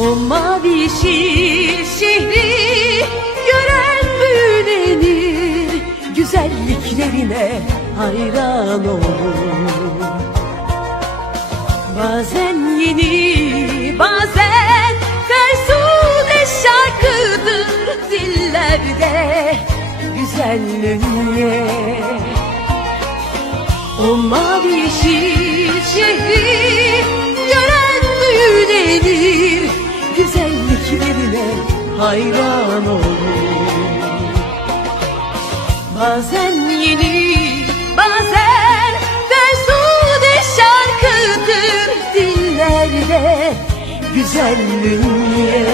O mavi yeşil şehri gören büyülenir Güzelliklerine hayran olur Bazen yeni bazen o mavi yeşil şehri gören büyülenir Güzelliklerine hayran olur. Bazen yeni bazen fersude şarkıdır. Dillerde Güzelliğe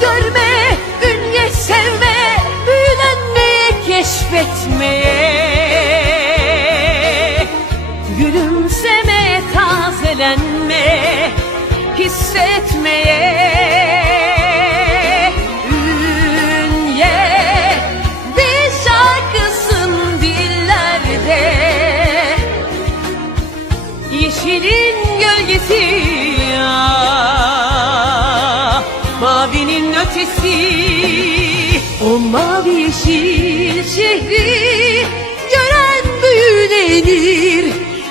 Görme, ünye sevme, büyülenmeye, keşfetmeye hissetmeye. Ünye bir şarkısın dillerde. Yeşilin gölgesi ah, Mavinin ötesi. O mavi yeşil şehri Gören büyülenir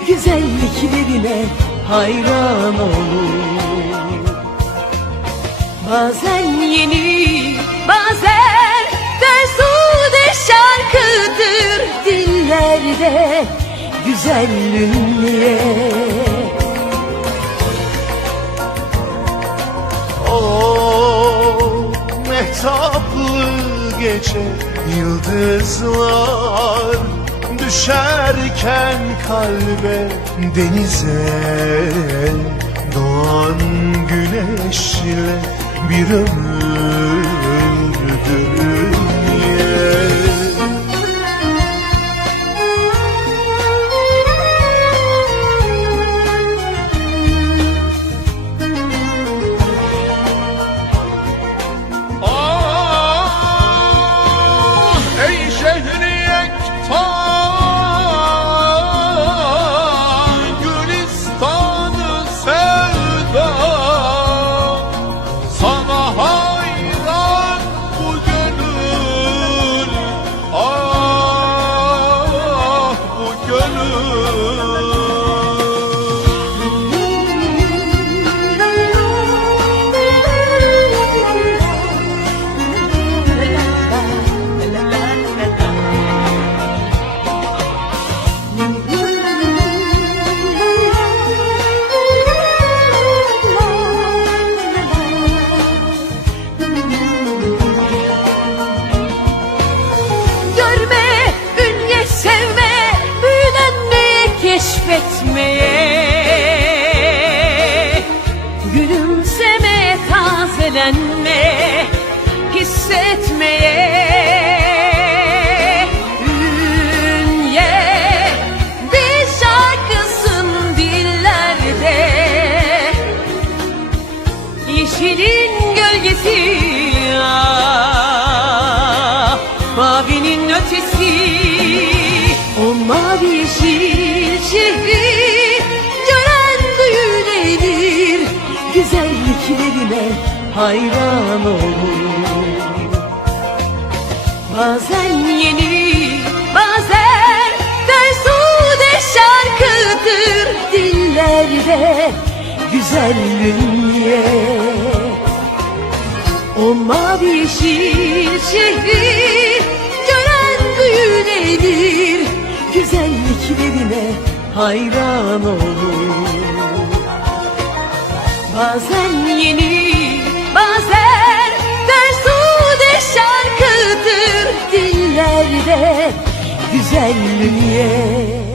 Güzelliklerine hayran olur. Bazen yeni bazen fersude şarkıdır dillerde güzelliğe O mehtaplı gece yıldızlar Düşerken kalbe denize Doğan güneşle bir ömürdür dünya keşfetmeye Gülümseme, tazelenme, hissetmeye. Ünye bir şarkısın dillerde. Yeşilin gölgesi ah, Mavinin ötesi şehri Gören büyülenir Güzelliklerine hayran olur. Bazen yeni bazen fersude şarkıdır dillerde güzelliğe O mavi yeşil şehri gören büyülenir Güzelliklerine hayran olur. Bazen yeni bazen fersude şarkıdır dillerde güzelliğe